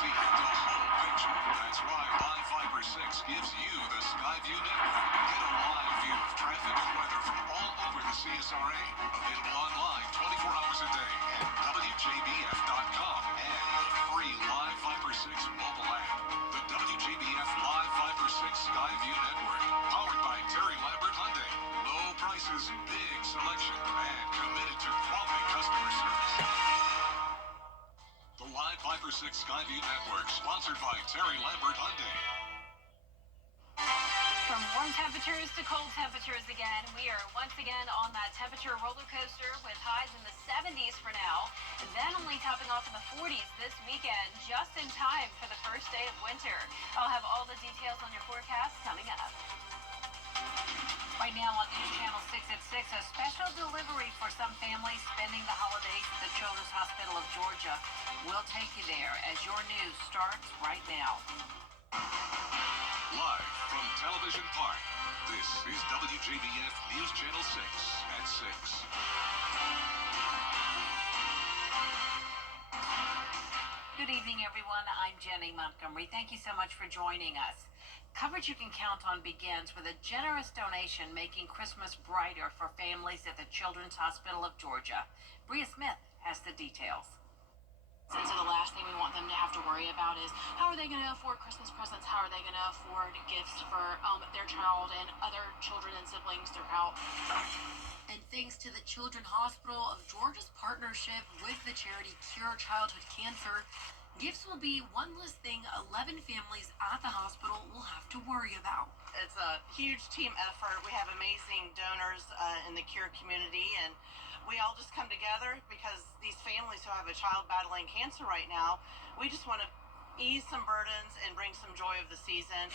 see the whole picture. That's why Live Fiber 6 gives you the Skyview network. Get a live view of traffic and weather from all over the CSRA. Available online 24 hours a day at WJBF.com and the free Live Fiber 6 mobile app. The WJBF Live Fiber 6 Skyview network, powered by Terry Lambert Hyundai. Low prices, big selection, and committed to quality customer service. The Live Fiber 6 Skyview network, sponsored by Terry Lambert Hyundai. From warm temperatures to cold temperatures again, we are once again on that temperature roller coaster with highs in the 70s for now, then only topping off in the 40s this weekend, just in time for the first day of winter. I'll have all the details on your forecast coming up. Right now on News Channel 6 at 6, a special delivery for some families spending the holidays at the Children's Hospital of Georgia. We'll take you there as your news starts right now. Live from Television Park, this is WJBF News Channel 6 at 6. Good evening, everyone. I'm Jenny Montgomery. Thank you so much for joining us. Coverage you can count on begins with a generous donation making Christmas brighter for families at the Children's Hospital of Georgia. Bria Smith has the details. So the last thing we want them to have to worry about is how are they going to afford Christmas presents? How are they going to afford gifts for their child and other children and siblings throughout? And thanks to the Children's Hospital of Georgia's partnership with the charity Cure Childhood Cancer, gifts will be one less thing 11 families at the hospital will have to worry about. It's a huge team effort. We have amazing donors in the Cure community, and we all just come together because these families who have a child battling cancer right now, we just want to ease some burdens and bring some joy of the season.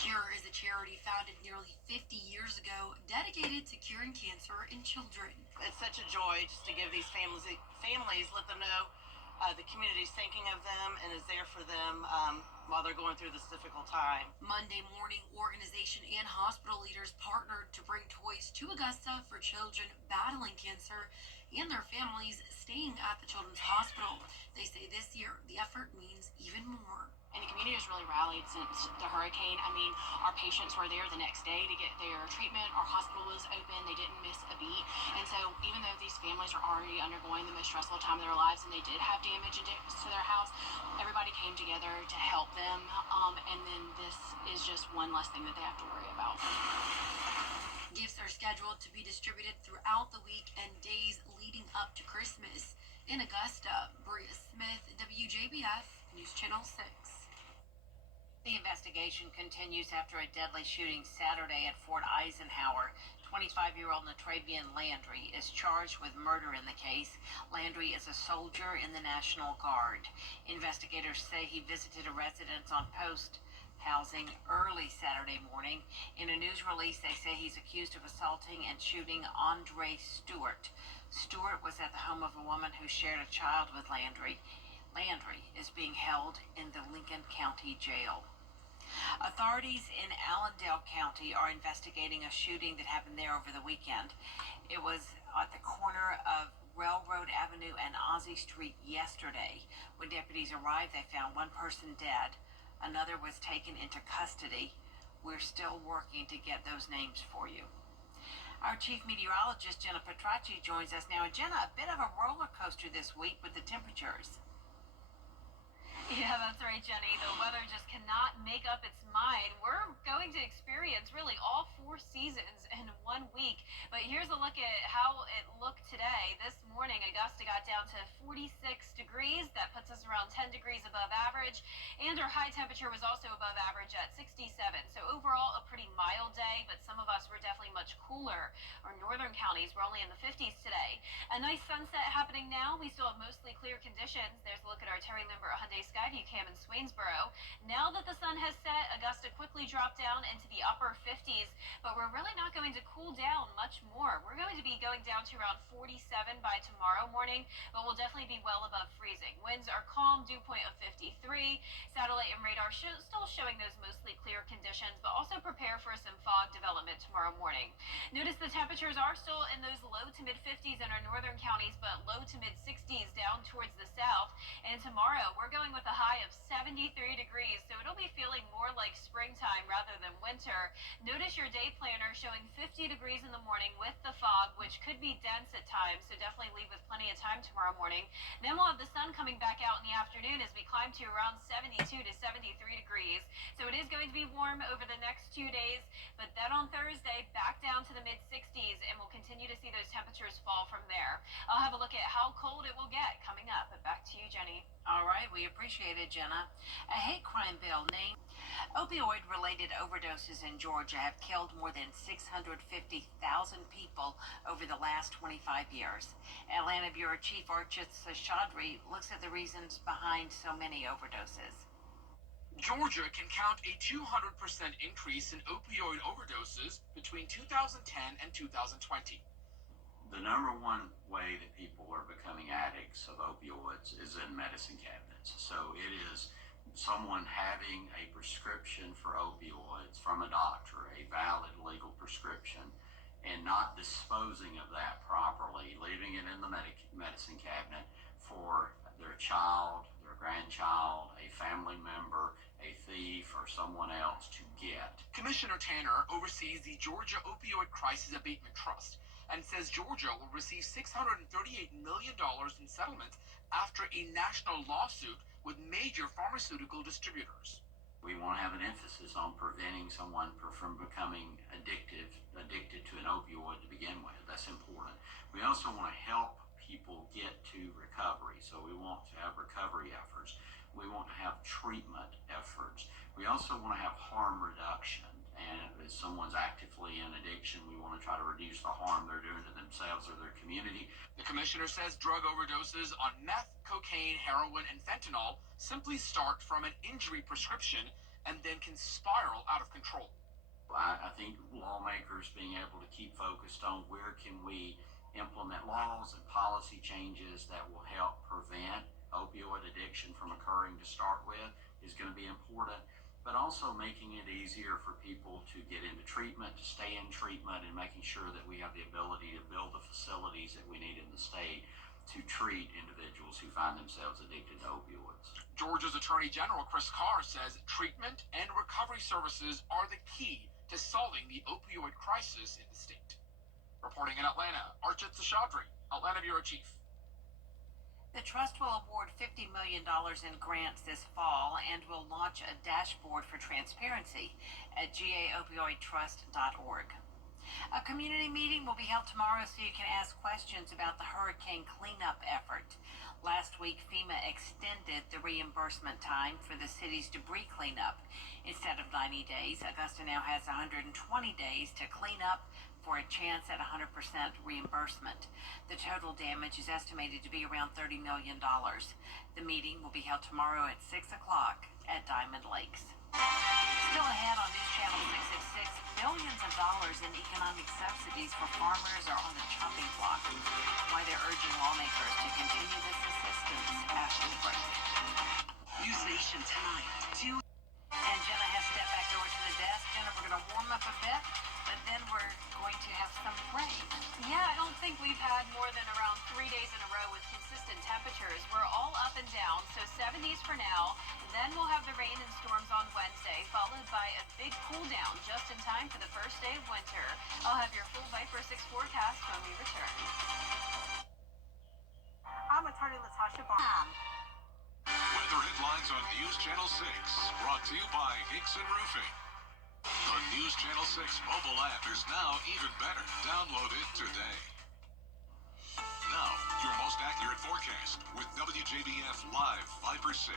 Cure is a charity founded nearly 50 years ago, dedicated to curing cancer in children. It's such a joy just to give these families, let them know the community's thinking of them and is there for them while they're going through this difficult time. Monday morning, organization and hospital leaders partnered to bring toys to Augusta for children battling cancer and their families staying at the Children's Hospital. They say this year the effort means even more. And the community has really rallied since the hurricane. I mean, our patients were there the next day to get their treatment. Our hospital was open. They didn't miss a beat. And so even though these families are already undergoing the most stressful time of their lives and they did have damage to their house, everybody came together to help them. And then this is just one less thing that they have to worry about. Gifts are scheduled to be distributed throughout the week and days leading up to Christmas. In Augusta, Bria Smith, WJBF, News Channel 6. The investigation continues after a deadly shooting Saturday at Fort Eisenhower. 25-year-old Natravian Landry is charged with murder in the case. Landry is a soldier in the National Guard. Investigators say he visited a residence on Post housing early Saturday morning. In a news release, they say he's accused of assaulting and shooting Andre Stewart. Stewart was at the home of a woman who shared a child with Landry. Landry is being held in the Lincoln County Jail. Authorities in Allendale County are investigating a shooting that happened there over the weekend. It was at the corner of Railroad Avenue and Ozzie Street yesterday. When deputies arrived, they found one person dead. Another was taken into custody. We're still working to get those names for you. Our chief meteorologist, Jenna Petracci, joins us now. Jenna, a bit of a roller coaster this week with the temperatures. Yeah, that's right, Jenny. The weather just cannot make up its mind. We're going to experience really all four seasons in 1 week. But here's a look at how it looked today. This morning, Augusta got down to 46 degrees. That puts us around 10 degrees above average. And our high temperature was also above average at 67. So overall, a pretty mild day, but some of us were definitely much cooler. Our northern counties were only in the 50s today. A nice sunset happening now. We still have mostly clear conditions. There's a look at our Terry Lambert Hyundai Skyview cam in Swainsboro. Now that the sun has set, Augusta quickly dropped down into the upper 50s, but we're really not going to cool down much more. We're going to be going down to around 47 by tomorrow morning, but we'll definitely be well above freezing. Winds are calm, dew point of 53. Satellite and radar still showing those mostly clear conditions, but also prepare for some fog development tomorrow morning. Notice the temperatures are still in those low to mid 50s in our northern counties, but low to mid 60s down towards the south. And tomorrow, high of 73 degrees, so it'll be feeling more like springtime rather than winter. Notice your day planner showing 50 degrees in the morning with the fog, which could be dense at times, so definitely leave with plenty of time tomorrow morning. Then we'll have the sun coming back out in the afternoon as we climb to around 72 to 73 degrees. So it is going to be warm over the next 2 days, but then on Thursday, back down to the mid 60s, and we'll continue to see those temperatures fall from there. I'll have a look at how cold it will get coming up. But back to you, Jenny. All right, we appreciate it, Jenna. A hate crime bill named opioid-related overdoses in Georgia have killed more than 650,000 people over the last 25 years. Atlanta Bureau Chief Archit Seshadri looks at the reasons behind so many overdoses. Georgia can count a 200% increase in opioid overdoses between 2010 and 2020. The number one way that people are becoming addicts of opioids is in medicine cabinets. So it is someone having a prescription for opioids from a doctor, a valid legal prescription, and not disposing of that properly, leaving it in the medicine cabinet for their child, their grandchild, a family member, a thief, or someone else to get. Commissioner Tanner oversees the Georgia Opioid Crisis Abatement Trust and says Georgia will receive $638 million in settlements after a national lawsuit with major pharmaceutical distributors. We want to have an emphasis on preventing someone from becoming addicted to an opioid to begin with. That's important. We also want to help people get to recovery, so we want to have recovery efforts. We want to have treatment efforts. We also want to have harm reduction. And if someone's actively in addiction, we want to try to reduce the harm they're doing to themselves or their community. The commissioner says drug overdoses on meth, cocaine, heroin, and fentanyl simply start from an injury prescription and then can spiral out of control. I think lawmakers being able to keep focused on where can we implement laws and policy changes that will help prevent opioid addiction from occurring to start with is going to be important. But also making it easier for people to get into treatment, to stay in treatment, and making sure that we have the ability to build the facilities that we need in the state to treat individuals who find themselves addicted to opioids. Georgia's Attorney General Chris Carr says treatment and recovery services are the key to solving the opioid crisis in the state. Reporting in Atlanta, Archit Seshadri, Atlanta Bureau Chief. The trust will award $50 million in grants this fall and will launch a dashboard for transparency at gaopioidtrust.org. A community meeting will be held tomorrow so you can ask questions about the hurricane cleanup effort. Last week, FEMA extended the reimbursement time for the city's debris cleanup. Instead of 90 days, Augusta now has 120 days to clean up for a chance at 100% reimbursement. The total damage is estimated to be around $30 million. The meeting will be held tomorrow at 6 o'clock at Diamond Lakes. Still ahead on News Channel 666, billions of dollars in economic subsidies for farmers are on the chopping block. Why they're urging lawmakers to continue this assistance after the break. News Nation tonight. And Jenna has stepped back over to the desk. Jenna, we're going to warm up a bit, but then we're going to have some rain. Yeah, I don't think we've had more than around 3 days in a row with consistent temperatures. We're all up and down, so 70s for now. Then we'll have the rain and storms on Wednesday, followed by a big cool down just in time for the first day of winter. I'll have your full Viper 6 forecast when we return. I'm attorney Latasha Barnes. Weather headlines on News Channel 6, brought to you by Hickson Roofing. The News Channel 6 mobile app is now even better. Download it today. Now, your most accurate forecast with WJBF Live Viper 6.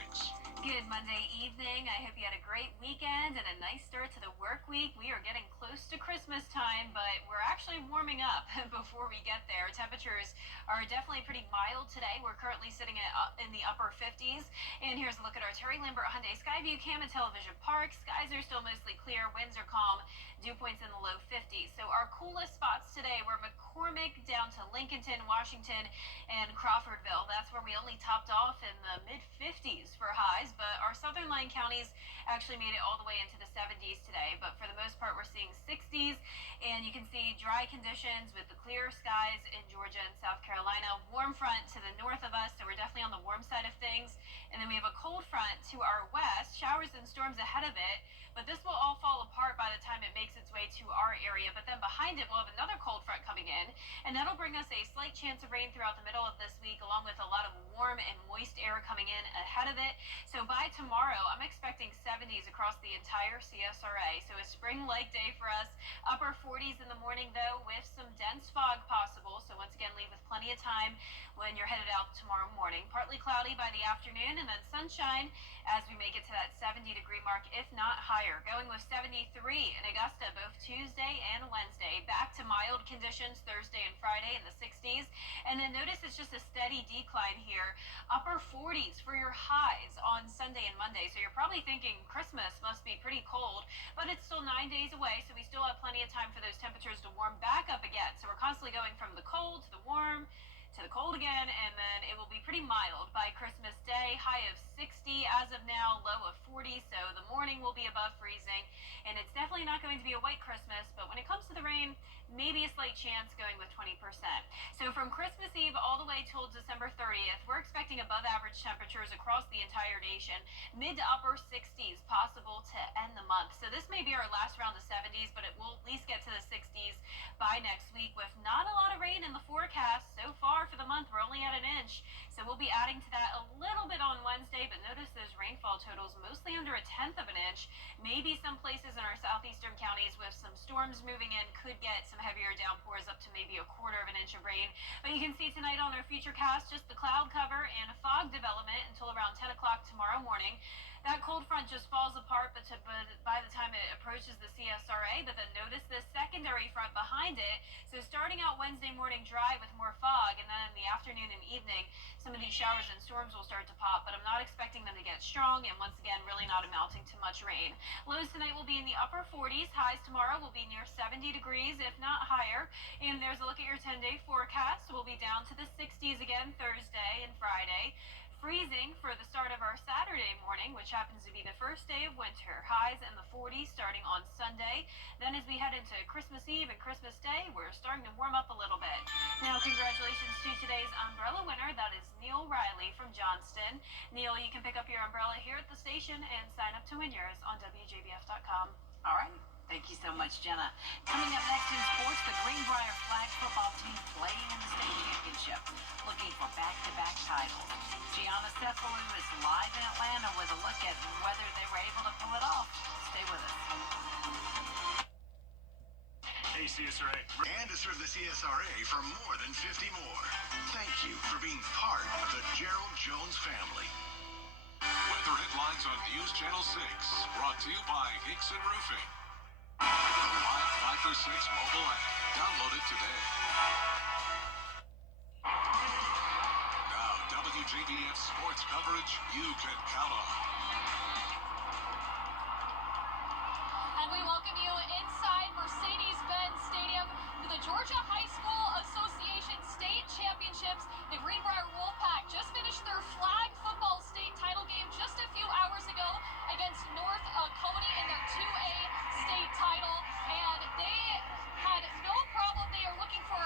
Good Monday evening. I hope you had a great weekend and a nice start to the work week. We are getting close to Christmas time, but we're actually warming up before we get there. Temperatures are definitely pretty mild today. We're currently sitting in the upper 50s. And here's a look at our Terry Lambert Hyundai Skyview Cam and Television Park. Skies are still mostly clear. Winds are calm. Dew points in the low 50s. So our coolest spots today were McCormick down to Lincolnton, Washington, and Crawfordville. That's where we only topped off in the mid 50s for highs, but our southern line counties actually made it all the way into the 70s today. But for the most part, we're seeing 60s, and you can see dry conditions with the clear skies in Georgia and South Carolina. Warm front to the north of us, so we're definitely on the warm side of things. And then we have a cold front to our west, showers and storms ahead of it, but this will all fall apart by the time it makes its way to our area. But then behind it, we'll have another cold front coming in, and that'll bring us a slight chance of rain throughout the middle of this week, along with a lot of warm and moist air coming in ahead of it. So by tomorrow, I'm expecting 70s across the entire CSRA. So a spring-like day for us. Upper 40s in the morning, though, with some dense fog possible. So once again, leave with plenty of time when you're headed out tomorrow morning. Partly cloudy by the afternoon, and then sunshine as we make it to that 70-degree mark, if not higher. Going with 73 in Augusta both Tuesday and Wednesday. Back to mild conditions Thursday and Friday in the 60s. And then notice it's just a steady decline here. Upper 40s for your highs on Sunday and Monday. So you're probably thinking Christmas must be pretty cold, but it's still 9 days away, so we still have plenty of time for those temperatures to warm back up again. So we're constantly going from the cold to the warm to the cold again, and then it will be pretty mild by Christmas Day. High of 60 as of now, low of 40, so the morning will be above freezing, and it's definitely not going to be a white Christmas, but when it comes to the rain, maybe a slight chance, going with 20%. So from Christmas Eve all the way till December 30th, we're expecting above average temperatures across the entire nation. Mid to upper 60s possible to end the month. So this may be our last round of 70s, but it will at least get to the 60s by next week, with not a lot of rain in the forecast. So far for the month, we're only at an inch. So we'll be adding to that a little bit on Wednesday, but notice those rainfall totals mostly under a tenth of an inch. Maybe some places in our southeastern counties with some storms moving in could get some heavier downpours up to maybe a quarter of an inch of rain. But you can see tonight on our future cast just the cloud cover and fog development until around 10 o'clock tomorrow morning. That cold front just falls apart but by the time it approaches the CSRA, but then notice this secondary front behind it. So starting out Wednesday morning dry with more fog, and then in the afternoon and evening, some of these showers and storms will start to pop, but I'm not expecting them to get strong, and once again, really not amounting to much rain. Lows tonight will be in the upper 40s. Highs tomorrow will be near 70 degrees, if not higher. And there's a look at your 10-day forecast. We'll be down to the 60s again Thursday and Friday. Freezing for the start of our Saturday morning, which happens to be the first day of winter. Highs in the 40s starting on Sunday. Then as we head into Christmas Eve and Christmas Day, we're starting to warm up a little bit. Now, congratulations to today's umbrella winner. That is Neil Riley from Johnston. Neil, you can pick up your umbrella here at the station and sign up to win yours on WJBF.com. All right. Thank you so much, Jenna. Coming up next in sports, the Greenbrier flag football team playing in the state championship, looking for back-to-back titles. Gianna Cefalu is live in Atlanta with a look at whether they were able to pull it off. Stay with us. Hey, CSRA. And to serve the CSRA for more than 50 more. Thank you for being part of the Gerald Jones family. Weather headlines on News Channel 6, brought to you by Hickson Roofing. The Live 5 for 6 mobile app. Download it today. Now, WJBF sports coverage you can count on. And we welcome you inside Mercedes-Benz Stadium for the Georgia High School Association State Championships. The Greenbrier Wolfpack just finished their flag football state title game just a few hours ago against North Coney in their 2A state title, and they had no problem. They are looking for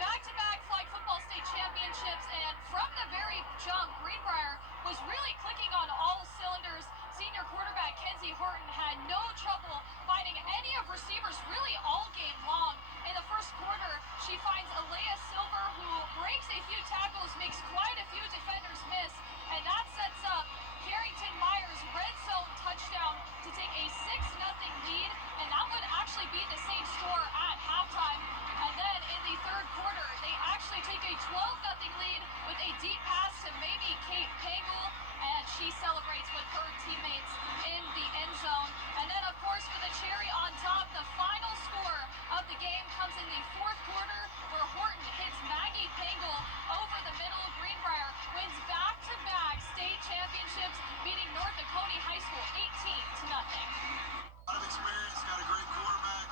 back-to-back flag football state championships, and from the very jump, Greenbrier was really clicking on all cylinders. Senior quarterback Kenzie Horton had no trouble finding any of receivers really all game long. In the first quarter, she finds Alea Silver, who breaks a few tackles, makes quite a few defenders miss, and that sets up Carrington Myers' red zone touchdown to take a 6-0 lead, and that would actually be the same score at halftime. And then in the third quarter, they actually take a 12-0 lead with a deep pass to maybe Kate Pangel, and she celebrates with her teammates in the end zone. And then, of course, for the cherry on top, the final score of the game comes in the fourth quarter, where Horton hits Maggie Pangel over the middle. Greenbrier wins back-to-back state championships, beating North Coney High School 18-0. A lot of experience, got a great quarterback.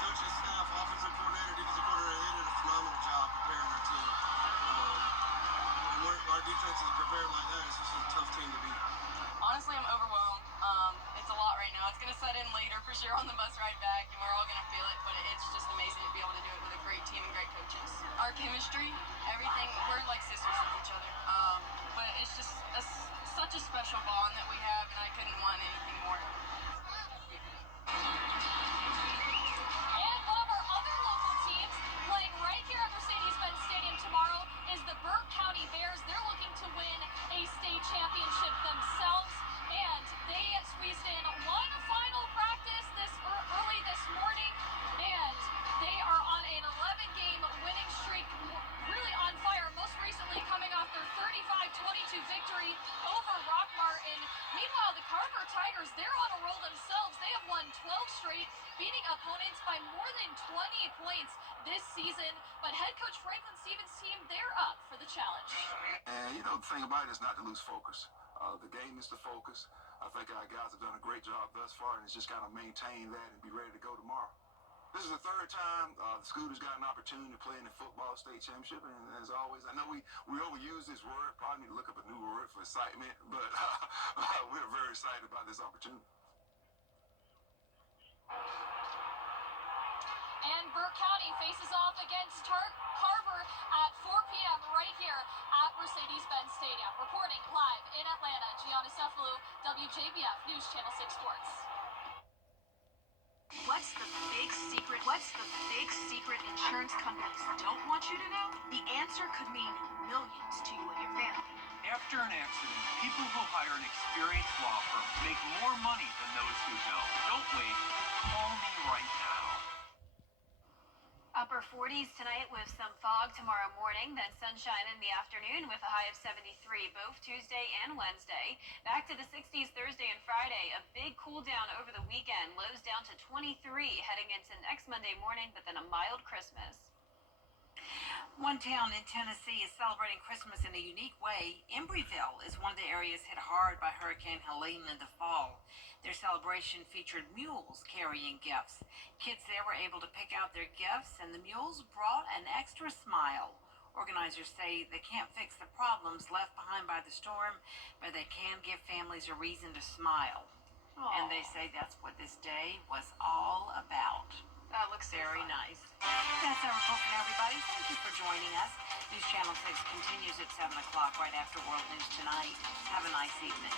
Coaching staff, offensive coordinator, defensive coordinator, they did a phenomenal job preparing their team. Our defense is prepared like that. It's just a tough team to beat. Honestly, I'm overwhelmed. It's a lot right now. It's going to set in later for sure on the bus ride back, and we're all going to feel it, but it's just amazing to be able to do it with a great team and great coaches. Our chemistry, everything, we're like sisters with each other. But it's just 6-2 victory over Rock Martin. Meanwhile, the Carver Tigers, they're on a roll themselves. They have won 12 straight, beating opponents by more than 20 points this season. But head coach Franklin Stevens' team, they're up for the challenge. And you know, the thing about it is not to lose focus. The game is to focus. I think our guys have done a great job thus far, and it's just got to maintain that and be ready to go tomorrow. This is the third time the Scooters got an opportunity to play in the football state championship, and as always, I know we overuse this word. Probably need to look up a new word for excitement, but we're very excited about this opportunity. And Burke County faces off against Carver at 4 p.m. right here at Mercedes-Benz Stadium. Reporting live in Atlanta, Gianna Cephalou, WJBF News Channel 6 Sports. What's the big secret? What's the big secret insurance companies don't want you to know? The answer could mean millions to you and your family. After an accident, people who hire an experienced law firm make more money than those who don't. Don't wait. Call me right now. Upper 40s tonight with some fog tomorrow morning, then sunshine in the afternoon with a high of 73 both Tuesday and Wednesday. Back to the 60s Thursday and Friday. A big cool down over the weekend. Lows down to 23 heading into next Monday morning, but then a mild Christmas. One town in Tennessee is celebrating Christmas in a unique way. Embryville is one of the areas hit hard by Hurricane Helene in the fall. Their celebration featured mules carrying gifts. Kids there were able to pick out their gifts, and the mules brought an extra smile. Organizers say they can't fix the problems left behind by the storm, but they can give families a reason to smile. Aww. And they say that's what this day was all about. That looks very fun. nice. That's our report from everybody. Thank you for joining us. News Channel 6 continues at 7 o'clock right after World News Tonight. Have a nice evening.